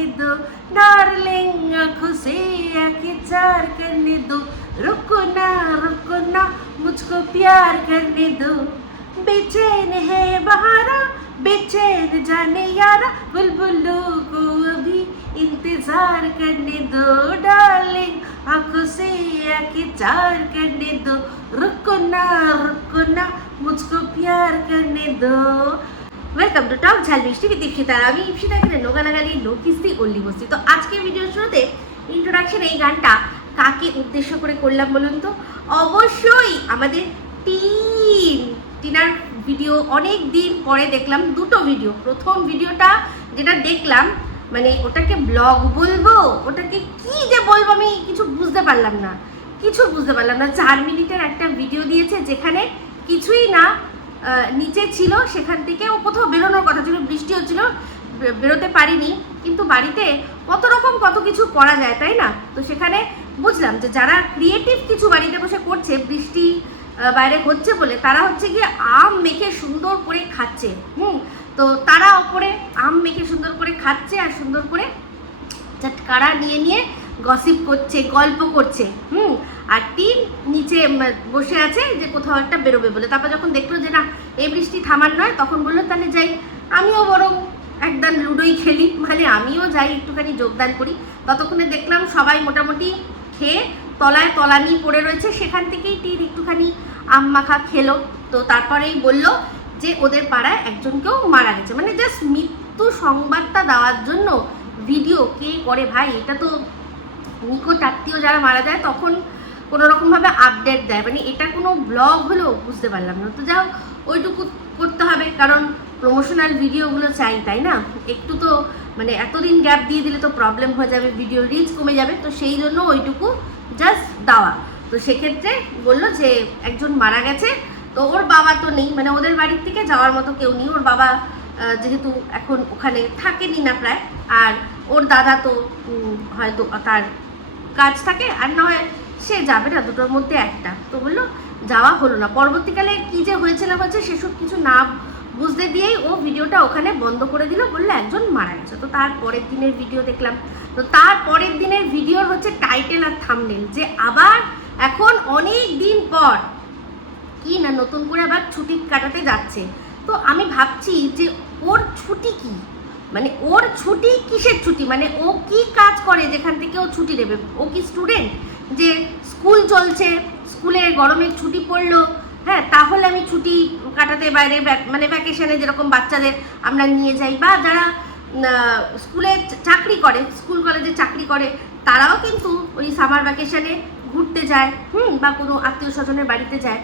करने दो डार्लिंग आँखों से आँखें चार करने दो रुको ना रुको ना मुझको प्यार करने दो बेचैन है बहारा बेचैन जाने यारा बुलबुलों को अभी इंतज़ार करने दो डार्लिंग आँखों से आँखें चार करने दो रुको ना रुको ना मुझको प्यार करने दो ওয়েলকাম টু টক ঝাল মিষ্টি বিদ ইপসিতার আমি ইপসিতা এখানে নোগানাগালি লোকিস্তি অল্লি বস্তি। তো আজকের ভিডিওর শুরুতে ইন্ট্রোডাকশন এই গানটা কাকে উদ্দেশ্য করে করলাম বলুন তো? অবশ্যই আমাদের টিন। টিনার ভিডিও অনেক দিন পরে দেখলাম, দুটো ভিডিও প্রথম ভিডিওটা যেটা দেখলাম মানে ওটাকে ব্লগ বলব, ওটাকে কি যে বলব আমি কিছু বুঝতে পারলাম না। কিছু বুঝতে পারলাম না। চার মিনিটের একটা ভিডিও দিয়েছে যেখানে কিছুই না নিচে ছিল, সেখান থেকে ও কোথাও বেরোনোর কথা ছিল, বৃষ্টি হচ্ছিল বেরোতে পারিনি। কিন্তু বাড়িতে কত রকম কত কিছু করা যায়, তাই না? তো সেখানে বুঝলাম যে যারা ক্রিয়েটিভ কিছু বাড়িতে বসে করছে, বৃষ্টি বাইরে হচ্ছে বলে, তারা হচ্ছে গিয়ে আম মেখে সুন্দর করে খাচ্ছে। হুম? তো তারা ওপরে আম মেখে সুন্দর করে খাচ্ছে আর সুন্দর করে চটকারা নিয়ে নিয়ে গসিপ করছে, গল্প করছে, হুম? আর টিন নিচে বসে আছে যে কোথাও একটা বেরোবে বলে। তারপর যখন দেখল যে না, এই বৃষ্টি থামার নয়, তখন বলল, তাহলে যাই। আমিও বরং একদম লুডোই খেলি। মানে আমিও যাই, একটুখানি যোগদান করি। ততক্ষণে দেখলাম সবাই মোটামুটি খেয়ে তলায় তলানি পড়ে রয়েছে। সেখান থেকেই টিন একটুখানি আম মাখা খেলো। তো তারপরেই বলল যে ওদের পাড়ায় একজনকেও মারা গেছে। মানে জাস্ট মৃত্যু সংবাদটা দেওয়ার জন্য ভিডিও কে করে ভাই, এটা তো নিকট আত্মীয় যারা মারা যায়, তখন কোনো রকমভাবে আপডেট দেয়। মানে এটা কোনো ব্লগ হলো বুঝতে পারলাম না। তো যাও ওইটুকু করতে হবে, কারণ প্রমোশনাল ভিডিওগুলো চাই, তাই না? একটু তো মানে এতদিন গ্যাপ দিয়ে দিলে তো প্রবলেম হয়ে যাবে ভিডিও রিচ কমে যাবে, তো সেই জন্য ওইটুকু জাস্ট দেওয়া। তো সেক্ষেত্রে বলল যে, একজন মারা গেছে, তো ওর বাবা তো নেই মানে ওদের বাড়ির থেকে যাওয়ার মতো কেউ নেই। ওর বাবা যেহেতু এখন ওখানে থাকেনি না প্রায়, আর ওর দাদা তো হয়তো তার কাজ থাকে, আর না হয় সে যাবে না, দুটোর মধ্যে একটা। তো বলল, যাওয়া হলো না। পরবর্তীকালে কি যে হয়েছে না হয়েছে, সেসব কিছু না বুঝতে দিয়েই ও ভিডিওটা ওখানে বন্ধ করে দিল, বলল একজন মারা গেছে। তো তার পরের দিনের ভিডিও দেখলাম। তো তার পরের দিনের ভিডিওর হচ্ছে টাইটেল আর থামনেল যে আবার এখন অনেক দিন পর কি না নতুন করে আবার ছুটি কাটাতে যাচ্ছে। তো আমি ভাবছি যে ওর ছুটি কি? মানে ওর ছুটি কিসের ছুটি? মানে ও কি কাজ করে যেখান থেকে ও ছুটি নেবে? ও কি স্টুডেন্ট যে স্কুল চলছে স্কুলে গরমের ছুটি পড়ল হ্যাঁ তাহলে আমি ছুটি কাটাতে বাইরে মানে ভ্যাকেশনে যেরকম বাচ্চাদের আমরা নিয়ে যাই বা যারা স্কুলে চাকরি করে স্কুল কলেজে চাকরি করে, তারাও কিন্তু ওই সামার ভ্যাকেশনে ঘুরতে যায়, হুম, বা কোনো আত্মীয় স্বজনের বাড়িতে যায়।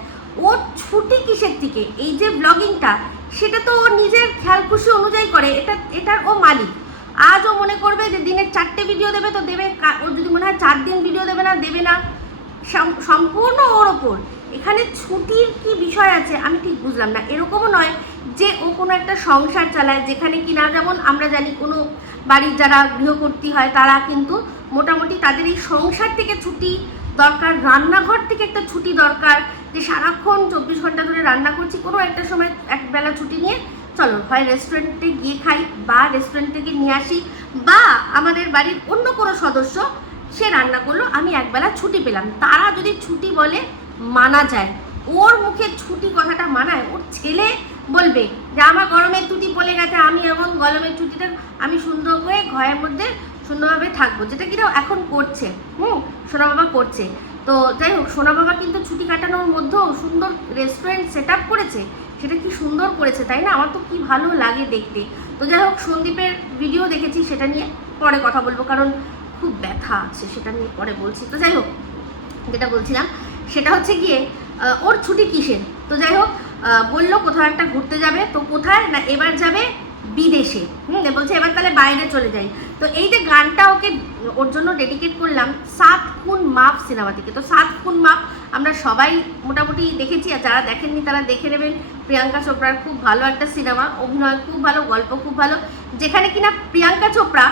ওর ছুটি কিসের থেকে? এই যে ব্লগিংটা সেটা তো ও নিজের খেয়াল খুশি অনুযায়ী করে। এটা, এটার ও মালিক। আজ ও মনে করবে যে দিনের চারটে ভিডিও দেবে তো দেবে ও যদি মনে হয় চার দিন ভিডিও দেবে না দেবে না। সম্পূর্ণ ওর ওপর। এখানে ছুটির কি বিষয় আছে আমি ঠিক বুঝলাম না। এরকমও নয় যে ও কোনো একটা সংসার চালায়, যেখানে কিনা যেমন আমরা জানি কোনো বাড়ির যারা গৃহকর্তী হয়, তারা কিন্তু মোটামুটি তাদের এই সংসার থেকে ছুটি দরকার, রান্নাঘর থেকে একটা ছুটি দরকার যে সারাক্ষণ চব্বিশ ঘণ্টা ধরে রান্না করছি, কোনো একটা সময় একবেলা ছুটি নিয়ে চলো হয় রেস্টুরেন্টে গিয়ে খাই বা রেস্টুরেন্ট থেকে নিয়ে আসি বা আমাদের বাড়ির অন্য কোনো সদস্য সে রান্না করল, আমি একবেলা ছুটি পেলাম। তারা যদি ছুটি বলে, মানা যায়। ওর মুখে ছুটি কথাটা মানায়। ওর ছেলে বলবে যে, আমার গরমের ছুটি পড়ে গেছে, আমি এখন গরমের ছুটিটা, আমি সুন্দর করে ঘরের মধ্যে সুন্দরভাবে থাকব। যেটা কিনা এখন করছে। হুম সোনা বাবা করছে। তো যাই হোক, সোনা বাবা কিন্তু ছুটি কাটানোর মধ্যেও সুন্দর রেস্টুরেন্ট সেট করেছে। সেটা কি সুন্দর করেছে, তাই না? আমার তো কি ভালো লাগে দেখতে। তো যাই হোক, সন্দীপের ভিডিও দেখেছি, সেটা নিয়ে পরে কথা বলব, কারণ খুব ব্যথা আছে, সেটা নিয়ে পরে বলছি। তো যাই হোক, যেটা বলছিলাম, সেটা হচ্ছে গিয়ে ওর ছুটি কিসের? তো যাই হোক বলল কোথাও একটা ঘুরতে যাবে, তো কোথায় না এবার যাবে বিদেশে। হুম বলছে, এবার তাহলে বাইরে চলে যাই। তো এই যে গানটা ওকে, ওর জন্য ডেডিকেট করলাম সাত খুন মাপ সিনেমা থেকে। তো সাত খুন মাপ আমরা সবাই মোটামুটি দেখেছি, আর যারা দেখেননি তারা দেখে নেবেন। প্রিয়াঙ্কা চোপড়ার খুব ভালো একটা সিনেমা অভিনয় খুব ভালো, গল্প খুব ভালো। যেখানে কিনা প্রিয়াঙ্কা চোপড়া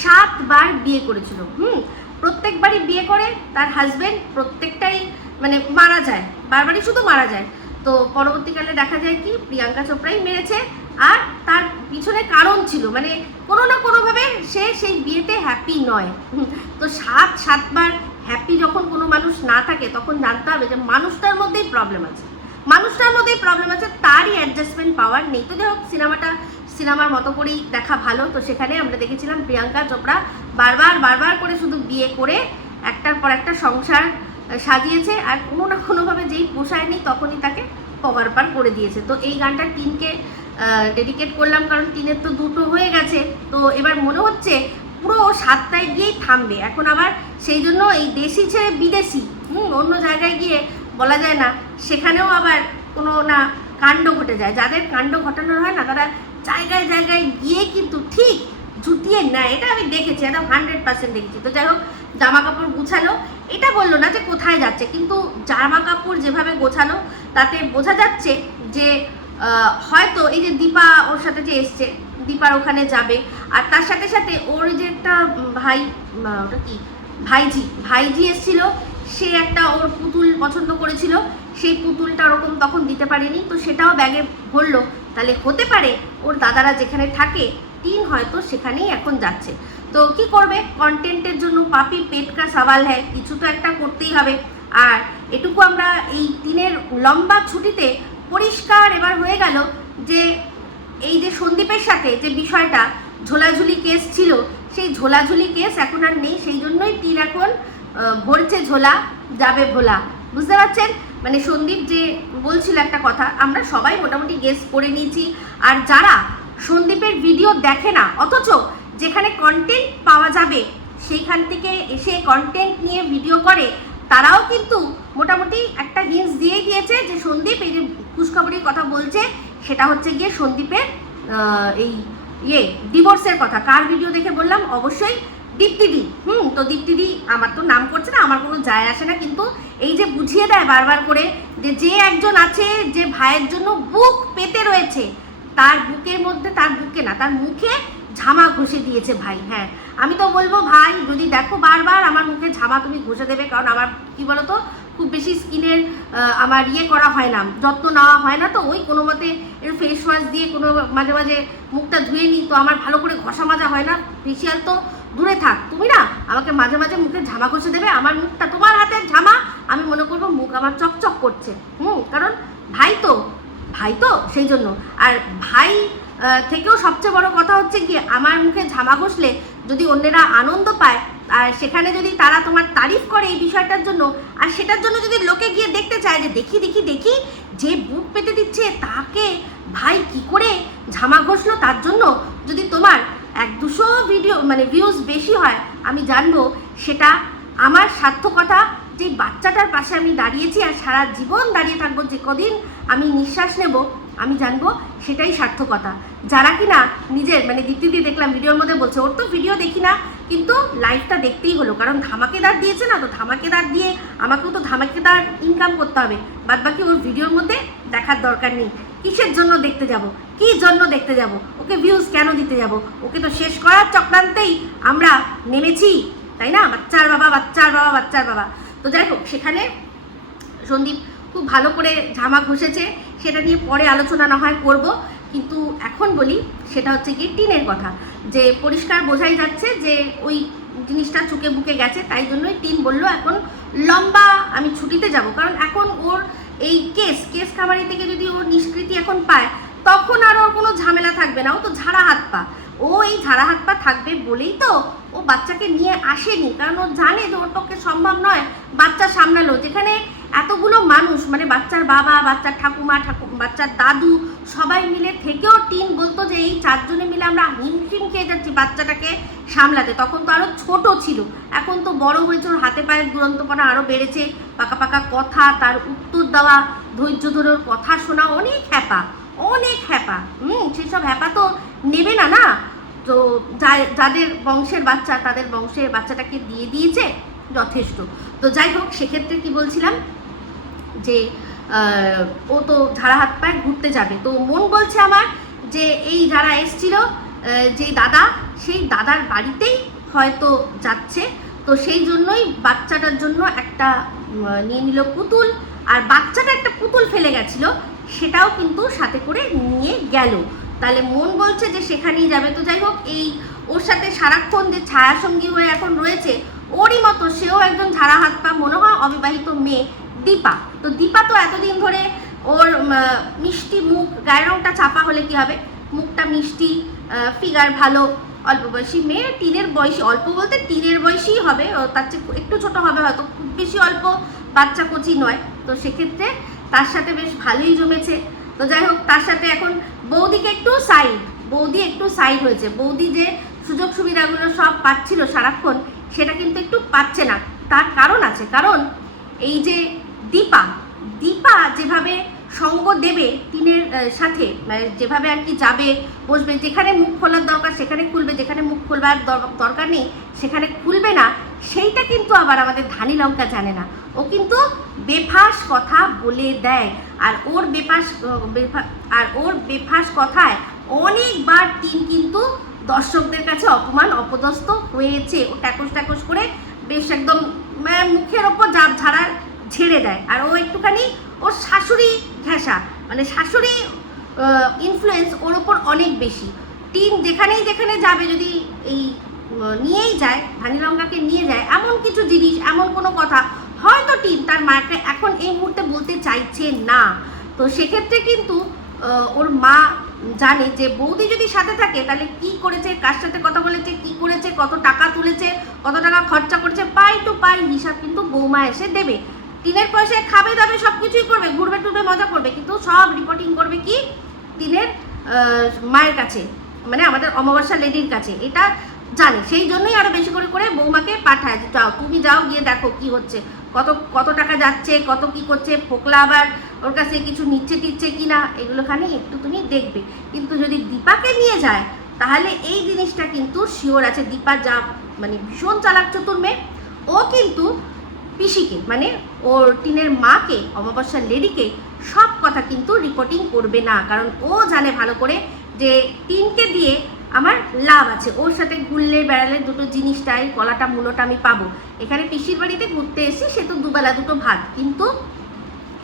সাতবার বিয়ে করেছিল। হুম, প্রত্যেকবারই বিয়ে করে, তার হাজবেন্ড প্রত্যেকটাই মানে মারা যায়। বারবারই শুধু মারা যায়। তো পরবর্তীকালে দেখা যায় কি, প্রিয়াঙ্কা চোপড়াই মেরেছে। আর তার পিছনে কারণ ছিল মানে কোনো না কোনোভাবে সে সেই বিয়েতে হ্যাপি নয়। তো সাত, সাতবার হ্যাপি যখন কোনো মানুষ না থাকে, তখন জানতে হবে যে মানুষটার মধ্যেই প্রবলেম আছে। মানুষটার মধ্যেই প্রবলেম আছে, তারই অ্যাডজাস্টমেন্ট পাওয়ার নেই। তো যাই হোক, সিনেমাটা, সিনেমার মতো করেই দেখা ভালো। তো সেখানে আমরা দেখেছিলাম প্রিয়াঙ্কা চোপড়া বারবার বারবার করে শুধু বিয়ে করে একটার পর একটা সংসার সাজিয়েছে আর কোনো না কোনোভাবে যেই পোষায়নি তখনই তাকে কভার পার করে দিয়েছে। তো এই গানটা টিনকে ডেডিকেট করলাম কারণ টিনের তো দুটো হয়ে গেছে। তো এবার মনে হচ্ছে পুরো সাতটায় গিয়েই থামবে। এখন আবার সেই জন্য এই দেশি ছেড়ে বিদেশি, হুম, অন্য জায়গায় গিয়ে বলা যায় না, সেখানেও আবার কোনো না কাণ্ড ঘটে যায়। যাদের কাণ্ড ঘটানোর হয় না, তারা জায়গায় জায়গায় গিয়ে কিন্তু ঠিক জুতিয়ে নেয়। এটা আমি দেখেছি একদম হান্ড্রেড পার্সেন্ট দেখেছি। তো যাই হোক, জামা কাপড় গুছালো এটা বলল না যে কোথায় যাচ্ছে, কিন্তু জামা কাপড় যেভাবে গোছানো, তাতে বোঝা যাচ্ছে যে হয়তো এই যে দীপা ওর সাথে যে এসছে, দীপার ওখানে যাবে। আর তার সাথে সাথে ওর যে একটা ভাই ওটা কি? ভাইজি ভাইজি এসছিল। সে একটা ওর পুতুল পছন্দ করেছিল। সেই পুতুলটা ওরকম তখন দিতে পারেনি। তো সেটাও ব্যাগে ভরলো। তাহলে হতে পারে ওর দাদারা যেখানে থাকে টিন হয়তো সেখানেই এখন যাচ্ছে। তো কি করবে? কন্টেন্টের জন্য পাপি, পেট কা সওয়াল হ্যায়। কিছু তো একটা করতেই হবে। আর এটুকু আমরা এই দিনের লম্বা ছুটিতে পরিষ্কার এবার হয়ে গেল যে এই যে সন্দীপের সাথে যে বিষয়টা ঝোলাঝুলি কেস ছিল, সেই ঝোলাঝুলি কেস এখন আর নেই, সেই জন্যই টিন এখন ভরছে ঝোলা, যাবে ভোলা। বুঝতে পারছেন? মানে সন্দীপ যে বলছিল একটা কথা, আমরা সবাই মোটামুটি গেস করে নিয়েছি। আর যারা সন্দীপের ভিডিও দেখে না, অথচ যেখানে কন্টেন্ট পাওয়া যাবে, সেইখান থেকে এসে কন্টেন্ট নিয়ে ভিডিও করে, তারাও কিন্তু মোটামুটি একটা হিন্স দিয়েই দিয়েছে যে সন্দীপ এই যে খুশখবরির কথা বলছে, সেটা হচ্ছে গিয়ে সন্দীপের এই ইয়ে ডিভোর্সের কথা। কার ভিডিও দেখে বললাম? অবশ্যই দীপ্তিদি। হুম, তো দীপ্তিদি আমার তো নাম করছে না, আমার কোনো যায় আসে না, কিন্তু এই যে বুঝিয়ে দেয় বারবার করে যে যে একজন আছে, যে ভাইয়ের জন্য বুক পেতে রয়েছে, তার বুকের মধ্যে তার বুকে না, তার মুখে ঝামা ঘষে দিয়েছে ভাই হ্যাঁ। আমি তো বলব ভাই, যদি দেখো বারবার আমার মুখে ঝামা তুমি ঘষে দেবে, কারণ আমার, কি বলতো খুব বেশি স্কিনের আমার ইয়ে করা হয় না, যত্ন নেওয়া হয় না তো, ওই কোনো মতে এর ফেস ওয়াশ দিয়ে কোনো মাঝে মাঝে মুখটা ধুয়ে নিই, তো আমার ভালো করে ঘষা মাজা হয় না। ফেসিয়াল তো দূরে থাক, তুমি না আমাকে মাঝে মাঝে মুখে ঝামা ঘষে দেবে, আমার মুখটা তোমার হাতের ঝামা, আমি মনে করব মুখ আমার চকচক করছে। হুম, কারণ ভাই তো ভাই তো, সেই জন্য। আর ভাই থেকেও সবচেয়ে বড় কথা হচ্ছে কি আমার মুখে ঝামা ঘষলে যদি অন্যেরা আনন্দ পায় আর সেখানে যদি তারা তোমার তারিফ করে এই বিষয়টার জন্য, আর সেটার জন্য যদি লোকে গিয়ে দেখতে চায় যে দেখি দেখি দেখি যে বুক পেতে দিচ্ছে, তাকে ভাই কি করে ঝামা ঘষলো তার জন্য? যদি তোমার এক দুশো ভিডিও মানে ভিউজ বেশি হয়, আমি জানব সেটা আমার সার্থকতা, যে বাচ্চাটার পাশে আমি দাঁড়িয়েছি আর সারা জীবন দাঁড়িয়ে থাকব যে কদিন আমি নিঃশ্বাস নেব আমি জানব সেটাই সার্থকতা। যারা কিনা নিজের মানে দ্বিতীয় দেখলাম, ভিডিওর মধ্যে বলছে, ওর তো ভিডিও দেখি না। কিন্তু লাইভটা দেখতেই হলো, কারণ ধামাকেদার দিয়েছে না, তো ধামাকেদার দিয়ে আমাকেও তো ধামাকেদার ইনকাম করতে হবে। বাদ বাকি ওর ভিডিওর মধ্যে দেখার দরকার নেই। কিসের জন্য দেখতে যাব? কি জন্য দেখতে যাব? ওকে ভিউজ কেন দিতে যাব? ওকে তো শেষ করার চক্রান্তেই আমরা নেমেছি, তাই না? বাচ্চার বাবা বাচ্চার বাবা বাচ্চার বাবা। তো যাই হোক, সেখানে সন্দীপ খুব ভালো করে ঝামা ঘষেছে, সেটা নিয়ে পরে আলোচনা না হয় করব। কিন্তু এখন বলি, সেটা হচ্ছে গিয়ে টিনের কথা। যে পরিষ্কার বোঝাই যাচ্ছে যে ওই জিনিসটা চুকে বুকে গেছে, তাই জন্যই টিন বলল, এখন লম্বা আমি ছুটিতে যাব। কারণ এখন ওর এই কেস কেস খামারি থেকে যদি ও নিষ্কৃতি এখন পায়, তখন আর ওর কোনো ঝামেলা থাকবে না, ও তো ঝাড়া হাত পা। ও এই ঝাড়া হাত পা থাকবে বলেই তো ও বাচ্চাকে নিয়ে আসেনি, কারণ ও জানে যে ওর পক্ষে সম্ভব নয় বাচ্চা সামলালো। যেখানে এতগুলো মানুষ মানে বাচ্চার বাবা, বাচ্চার ঠাকুমা ঠাকু বাচ্চার দাদু, সবাই মিলে থেকেও টিম বলতো যে এই চারজনে মিলে আমরা হিমশিম খেয়ে যাচ্ছি বাচ্চাটাকে সামলাতে। তখন তো আরও ছোট ছিল। এখন তো বড় হয়েছে, ওর হাতে পায়ের দুরন্তপনা আরও বেড়েছে। পাকা পাকা কথা, তার উত্তর দেওয়া, ধৈর্য ধরে কথা শোনা, অনেক হ্যাপা অনেক হ্যাপা। হুম, সেসব হ্যাপা তো নেবে না না? তো যাদের বংশের বাচ্চা, তাদের বংশের বাচ্চাটাকে দিয়ে দিয়েছে যথেষ্ট। তো যাই হোক, সেক্ষেত্রে কি বলছিলাম? যে ও তো ঝাড়া হাত পায়ে ঘুরতে যাবে। তো মন বলছে আমার যে, এই যারা এসছিল যে দাদা, সেই দাদার বাড়িতেই হয়তো যাচ্ছে। তো সেই জন্যই বাচ্চাটার জন্য একটা নিয়ে নিল পুতুল। আর বাচ্চাটা একটা পুতুল ফেলে গেছিল, সেটাও কিন্তু সাথে করে নিয়ে গেল। তাহলে মন বলছে যে, সেখানেই যাবে। তো যাই হোক, এই ওর সাথে সারাক্ষণ যে ছায়াসঙ্গী হয়ে এখন রয়েছে, ওরই মতো সেও একজন ঝাড়া হাত পা মনে হয় অবিবাহিত মেয়ে। দীপা। তো দীপা তো এতদিন ধরে ওর মিষ্টি মুখ, গায়ের রংটা চাপা হলে কি হবে? মুখটা মিষ্টি ফিগার ভালো, অল্প বয়সী। মেয়ে টিনের বয়সী, অল্প বলতে টিনের বয়সী হবে। তার চেয়ে একটু ছোট হবে হয়তো, খুব বেশি অল্প বাচ্চা কচি নয়। তো সেক্ষেত্রে তার সাথে বেশ ভালোই জমেছে। তো যাই হোক, তার সাথে এখন বৌদিকে একটু সাইড বৌদি একটু সাইড হয়েছে। বৌদি যে সুযোগ সুবিধাগুলো সব পাচ্ছিল সারাক্ষণ, সেটা কিন্তু একটু পাচ্ছে না। তার কারণ আছে। কারণ এই যে দীপা। দীপা যেভাবে সঙ্গ দেবে আহ, সাথে মানে যেভাবে আর কি যাবে বসবে যেখানে মুখ খোলার দরকার সেখানে খুলবে যেখানে মুখ খোলবার দরকার নেই সেখানে খুলবে না সেইটা কিন্তু আবার আমাদের ধানি লঙ্কা জানে না। ও কিন্তু বেফাস কথা বলে দেয়। আর ওর বেফাস আর ওর বেফাস কথায় অনেকবার তিন কিন্তু দর্শকদের কাছে অপমান অপদস্থ হয়েছে। ও ট্যাকস ট্যাকস করে বেশ একদম মানে মুখের ওপর ঝাড়া ছেড়ে দেয়। আর ও একটুখানি, ওর শাশুড়ি ঘেঁষা। মানে শাশুড়ি ইনফ্লুয়েন্স ওর ওপর অনেক বেশি। টিন যেখানেই যেখানে যাবে, যদি এই নিয়েই যায় ধানি লঙ্কাকে নিয়ে যায়, এমন কিছু জিনিস, এমন কোনো কথা, হয়তো টিন তার মাকে এখন এই মুহূর্তে বলতে চাইছে না। তো সেক্ষেত্রে কিন্তু ওর মা জানে যে, বৌদি যদি সাথে থাকে, তাহলে কি করেছে, কার সাথে কথা বলেছে, কি করেছে, কত টাকা তুলেছে, কত টাকা খরচা করেছে, পাই টু পাই হিসাব কিন্তু বৌমা এসে দেবে। টিনের পয়সায় খাবে, দাবে সব কিছুই করবে, ঘুরবে, টুরবে, মজা করবে, কিন্তু সব রিপোর্টিং করবে কি? টিনের মায়ের কাছে মানে আমাদের অমাবস্যা লেডির কাছে, এটা জানে। সেই জন্যই আরও বেশি করে করে বৌমাকে পাঠায় যাও, তুমি যাও, গিয়ে দেখো কি হচ্ছে, কত কত টাকা যাচ্ছে, কত কি করছে, ফোকলা আবার ওর কাছে কিছু নিচ্ছে, টিচ্ছে কি না এগুলো খানি একটু তুমি দেখবে। কিন্তু যদি দীপাকে নিয়ে যায়, তাহলে এই জিনিসটা কিন্তু শিওর আছে। দীপা যা মানে ভীষণ চালাক চতুর মেয়ে। ও কিন্তু পিসিকে মানে ওর টিনের মাকে, অমাবস্যার লেডিকে, সব কথা কিন্তু রিপোর্টিং করবে না। কারণ ও জানে ভালো করে যে টিনকে দিয়ে আমার লাভ আছে। ওর সাথে ঘুরলে বেড়ালে দুটো জিনিসটাই, কলাটা, মূলটা আমি পাবো। এখানে পিসির বাড়িতে ঘুরতে এসেছি সে তো দুবেলা দুটো ভাত। কিন্তু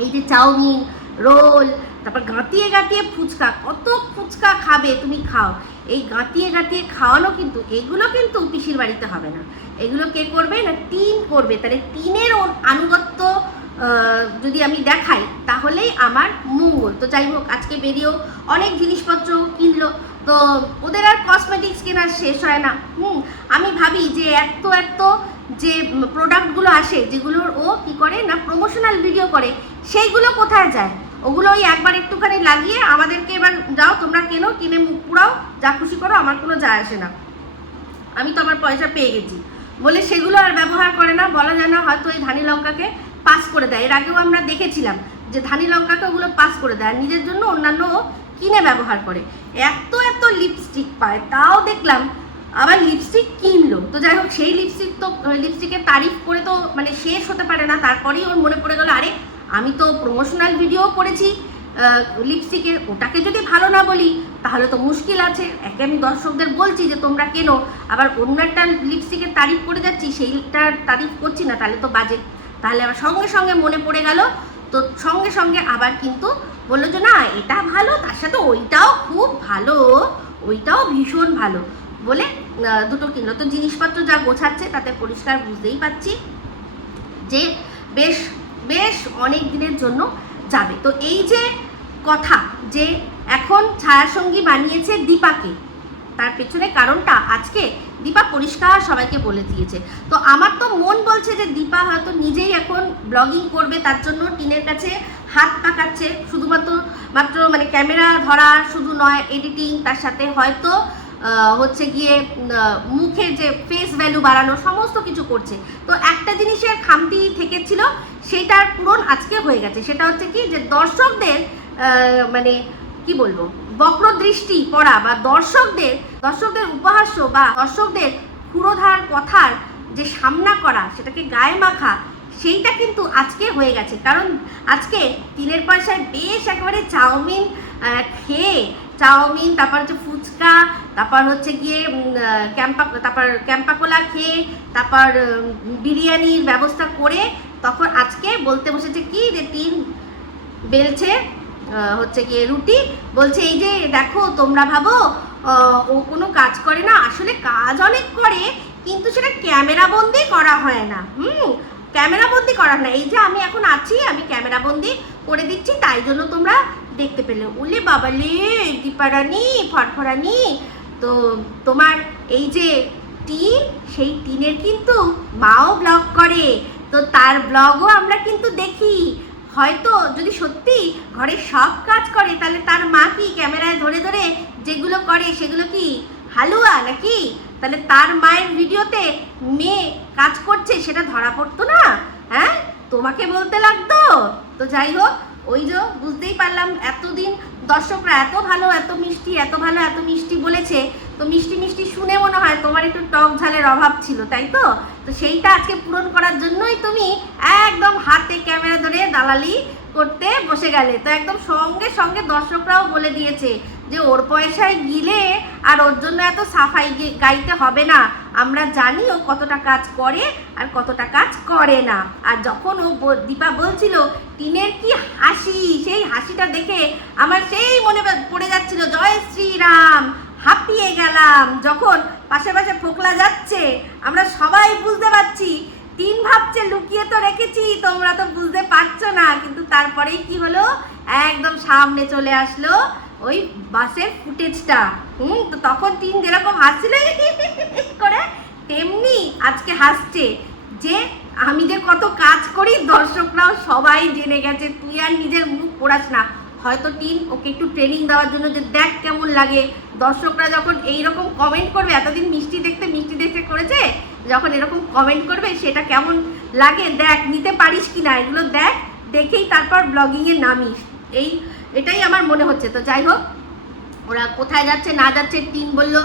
এই যে চাউমিন, রোল, তারপর গাঁতিয়ে গাঁতিয়ে ফুচকা, কত ফুচকা খাবে তুমি খাও। এই গাঁতিয়ে গাঁতিয়ে খাওয়ানো কিন্তু, এগুলো কিন্তু পিসির বাড়িতে হবে না। এগুলো কে করবে? না, টিন করবে। তাহলে টিনের আনুগত্য যদি আমি দেখাই, তাহলেই আমার মঙ্গল। তো যাই হোক, আজকে বেরিয়েও অনেক জিনিসপত্র কিনলো। তো ওদের আর কসমেটিক্স কেনার শেষ হয় না। হুম, আমি ভাবি যে এত এত যে প্রোডাক্টগুলো আসে, যেগুলোর ও কি করে না প্রমোশনাল ভিডিও করে, সেইগুলো কোথায় যায়? ওগুলো ওই একবার একটুখানি লাগিয়ে আমাদেরকে এবার যাও, তোমরা কেনো, কিনে মুখ পুরাও যা খুশি করো, আমার কোনো যায় আসে না। আমি তো আমার পয়সা পেয়ে গেছি। বলে সেগুলো আর ব্যবহার করে না, বলা যায় না, হয়তো ওই ধানি লঙ্কাকে পাস করে দেয়। এর আগেও আমরা দেখেছিলাম যে ধানি লঙ্কাকে ওগুলো পাস করে দেয়, আর নিজের জন্য অন্যান্য কিনে ব্যবহার করে। এত এত লিপস্টিক পায়, তাও দেখলাম আবার লিপস্টিক কিনলো। তো যাই হোক, সেই লিপস্টিক তো লিপস্টিকের তারিফ করে তো মানে শেষ হতে পারে না, তারপরেই ওর মনে পড়ে গেল, আরে আমি তো প্রমোশনাল ভিডিও করেছি লিপস্টিকের ওটাকে যদি ভালো না বলি, তাহলে তো মুশকিল আছে। একে আমি দর্শকদের বলছি যে, তোমরা কেনো? আবার অন্য একটা লিপস্টিকের তারিফ করে যাচ্ছি, সেইটার তারিফ করছি না, তাহলে তো বাজে। তাহলে আবার সঙ্গে সঙ্গে মনে পড়ে গেল, তো সঙ্গে সঙ্গে আবার কিন্তু বলল যে, না, এটা ভালো, তার সাথে ওইটাও খুব ভালো, ওইটাও ভীষণ ভালো। বলে দুটো কিনলো। তো জিনিসপত্র যা গোছাচ্ছে, তাতে পরিষ্কার বুঝতেই পাচ্ছি যে, বেশ বেশ অনেক দিনের জন্য যাবে। তো এই যে কথা যে এখন ছায়াসঙ্গী বানিয়েছে দীপাকে, তার পেছনে কারণটা আজকে দীপা পরিষ্কার সবাইকে বলে দিয়েছে। তো আমার তো মন বলছে যে দীপা হয়তো নিজেই এখন ব্লগিং করবে, তার জন্য টিনের কাছে হাত পাকাচ্ছে। শুধুমাত্র, মাত্র মানে ক্যামেরা ধরা শুধু নয় এডিটিং তার সাথে হয়তো হচ্ছে গিয়ে মুখের যে ফেস ভ্যালু বাড়ানো, সমস্ত কিছু করছে। তো একটা জিনিসের খামতি থেকেছিল, সেইটার পূরণ আজকে হয়ে গেছে। সেটা হচ্ছে কি যে দর্শকদের মানে কি বলব বক্র দৃষ্টি পড়া বা দর্শকদের দর্শকদের উপহাস্য বা দর্শকদের পুরোধার কথার যে সামনা করা, সেটাকে গায়ে মাখা, সেইটা কিন্তু আজকে হয়ে গেছে। কারণ আজকে তিনের পয়সায় বেশ একেবারে চাউমিন খেয়ে, চাউমিন, তারপর হচ্ছে ফুচকা তারপর হচ্ছে গিয়ে ক্যাম্পা, তারপর ক্যাম্পাকোলা খেয়ে, তারপর বিরিয়ানির ব্যবস্থা করে তখন আজকে বলতে বসেছে কি যে টিন বেলছে হচ্ছে গিয়ে রুটি। বলছে এই যে দেখো তোমরা ভাবো ও কোনো কাজ করে না। আসলে কাজ অনেক করে, কিন্তু সেটা ক্যামেরা বন্দি করা হয় না। হুম, ক্যামেরা বন্দি করা না। এই যে আমি এখন আছি, আমি ক্যামেরা বন্দি করে দিচ্ছি, তাই জন্য তোমরা দেখতে পেলে। উলে বাবালে, দীপারানি ফটফরানি তো তোমার এই যে টিন, সেই টিনের কিন্তু মাও ব্লগ করে। তো তার ব্লগও আমরা কিন্তু দেখি। হয়তো যদি সত্যি ঘরের সব কাজ করে, তাহলে তার মা কি ক্যামেরায় ধরে ধরে যেগুলো করে সেগুলো কি হালুয়া নাকি? তাহলে তার মায়ের ভিডিওতে মেয়ে কাজ করছে, সেটা ধরা পড়তো না? হ্যাঁ? তোমাকে বলতে লাগতো? তো যাই হোক ওই যে বুঝতেই পারলাম এতদিন দর্শকরা এত ভালো, এত মিষ্টি, এত ভালো, এত মিষ্টি বলেছে। তো মিষ্টি মিষ্টি শুনে মনে হয় তোমার একটু টক ঝালের অভাব ছিল, তাই তো? তো সেইটা আজকে পূরণ করার জন্যই তুমি একদম হাতে ক্যামেরা ধরে দালালি করতে বসে গেলে। তো একদম সঙ্গে সঙ্গে দর্শকরাও বলে দিয়েছে যে ওর পয়সায় গিলে আর ওর জন্য এত সাফাই গাইতে হবে না। আমরা জানি ও কতটা কাজ করে আর কতটা কাজ করে না। আর যখন ও দীপা বলছিল, টিনের কি হাসি? সেই হাসিটা দেখে আমার সেই মনে পড়ে যাচ্ছিল, জয় শ্রীরাম, হাঁপিয়ে গেলাম। যখন পাশে পাশে ফোকলা যাচ্ছে, আমরা সবাই বুঝতে পারছি, তিন ভাবছে লুকিয়ে তো রেখেছি, তোমরা তো বুঝতে পারছ না। কিন্তু তারপরেই কি হলো? একদম সামনে চলে আসলো। ওই বাসের ফুটেজটা। হুম, তো তখন তিন যেরকম হাসছিল করে, তেমনি আজকে হাসছে যে আমি যে কত কাজ করি, দর্শকরাও সবাই জেনে গেছে, তুই আর নিজের মুখ পড়াস না। হয়তো টিন ওকে একটু ট্রেনিং দেওয়ার জন্য যে দেখ কেমন লাগে। দর্শকরা যখন এই রকম কমেন্ট করবে, এতদিন মিষ্টি দেখতে মিষ্টি দেখতে করেছে, যখন এরকম কমেন্ট করবে, সেটা কেমন লাগে দেখ, নিতে পারিস কি না এগুলো দেখ, দেখেই তারপর ব্লগিংয়ে নামিস। এই, এটাই আমার মনে হচ্ছে। তো যাই হোক, ওরা কোথায় যাচ্ছে, না যাচ্ছে টিম বলল,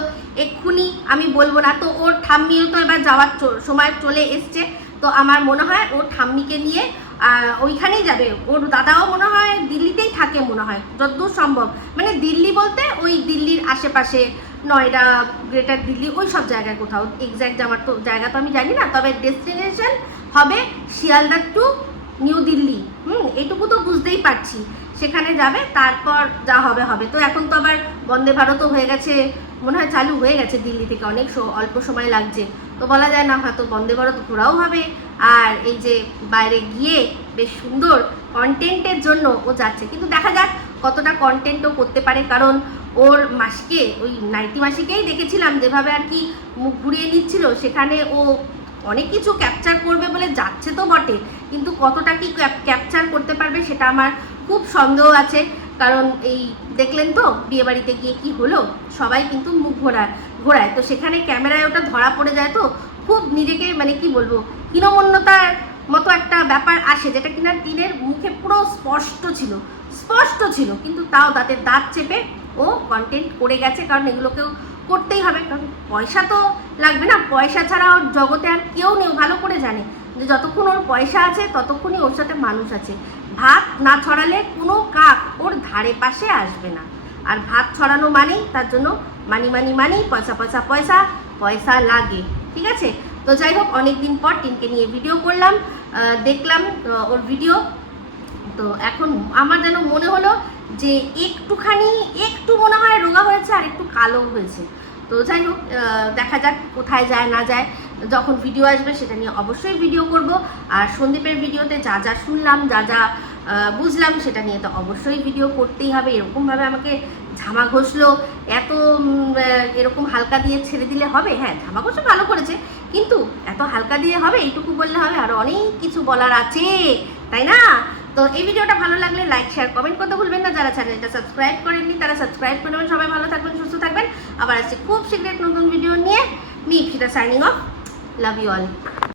এক্ষুনি আমি বলব না। তো ওর ঠাম্মিও তো এবার যাওয়ার সময় চলে এসছে। তো আমার মনে হয় ওর ঠাম্মিকে নিয়ে ওইখানেই যাবে। ওর দাদাও মনে হয় দিল্লিতেই থাকে মনে হয় যতদূর সম্ভব। মানে দিল্লি বলতে ওই দিল্লির আশেপাশে, নয়ডা, গ্রেটার দিল্লি, ওই সব জায়গায় কোথাও। এক্স্যাক্ট আমার তো জায়গা তো আমি জানি না, তবে ডেস্টিনেশন হবে শিয়ালদা টু নিউ দিল্লি। হুম, এটুকু তো বুঝতেই পারছি। সেখানে যাবে, তারপর যা হবে হবে। তো এখন তো আবার বন্দে ভারতও হয়ে গেছে, মনে হয় চালু হয়ে গেছে দিল্লি থেকে, অনেক অল্প সময় লাগছে। তো বলা যায় না, হয়তো বন্দে ভারত ঘোরাও হবে। আর এই যে বাইরে গিয়ে বেশ সুন্দর কন্টেন্টের জন্য ও যাচ্ছে। কিন্তু দেখা যাক কতটা কন্টেন্টও করতে পারে, কারণ ওর মাসিকে, ওই নাইটি মাসিকেই দেখেছিলাম, যেভাবে আর কি মুখ ঘুরিয়ে নিচ্ছিল, সেখানে ও অনেক কিছু ক্যাপচার করবে বলে যাচ্ছে তো বটে, কিন্তু কতটা কি ক্যাপচার করতে পারবে সেটা আমার খুব সন্দেহ আছে, কারণ এই দেখলেন তো বিয়ে বাড়িতে গিয়ে কি হলো? সবাই কিন্তু মুখ ঘোরায় ঘোরায়। তো সেখানে ক্যামেরায় ওটা ধরা পড়ে যায় তো, খুব নিজেকে মানে কি বলব, হীনমন্যতার মতো একটা ব্যাপার আসে, যেটা কিনা টিনের মুখে পুরো স্পষ্ট ছিল স্পষ্ট ছিল, কিন্তু তাও দাঁতের দাঁত চেপে ও কন্টেন্ট করে গেছে, কারণ এগুলোকেও করতেই হবে, কারণ পয়সা তো লাগবে না। পয়সা ছাড়া ওর জগতে আর কেউ নেই ভালো করে জানে যে যতক্ষণ ওর পয়সা আছে, ততক্ষণই ওর সাথে মানুষ আছে। ভাত না ছড়ালে কোনো কাক ওর ধারে পাশে আসবে না। আর ভাত ছড়ানো মানেই তার জন্য মানি মানি মানি পয়সা পয়সা পয়সা পয়সা লাগে। ঠিক আছে? তো যাই হোক অনেক দিন পর টিনকে নিয়ে ভিডিও করলাম। দেখলাম ওর ভিডিও তো এখন আমার যেন মনে হলো যে একটুখানি, একটু মনে হয় রোগা হয়েছে আর একটু কালো হয়েছে। তো যাই হোক দেখা যাক কোথায় যায়, না যায়। যখন ভিডিও আসবে সেটা নিয়ে অবশ্যই ভিডিও করব। আর সন্দীপের ভিডিওতে যা যা শুনলাম, যা যা বুঝলাম, সেটা নিয়ে তো অবশ্যই ভিডিও করতেই হবে। এরকমভাবে আমাকে ঝামা ঘষলো। এত এরকম হালকা দিয়ে ছেড়ে দিলে হবে? হ্যাঁ ঝামা ঘষে ভালো করেছে। কিন্তু এত হালকা দিয়ে হবে, এইটুকু বললে হবে, আর অনেক কিছু বলার আছে। তাই না? তো এই ভিডিওটা ভালো লাগলে লাইক শেয়ার কমেন্ট করতে ভুলবেন না। যারা চ্যানেলটা সাবস্ক্রাইব করেননি, তারা সাবস্ক্রাইব করে সবাই ভালো থাকবেন, সুস্থ থাকবেন। আবার আসছে খুব শীঘ্র নতুন ভিডিও নিয়ে। মি ফিটা signing off Love you all.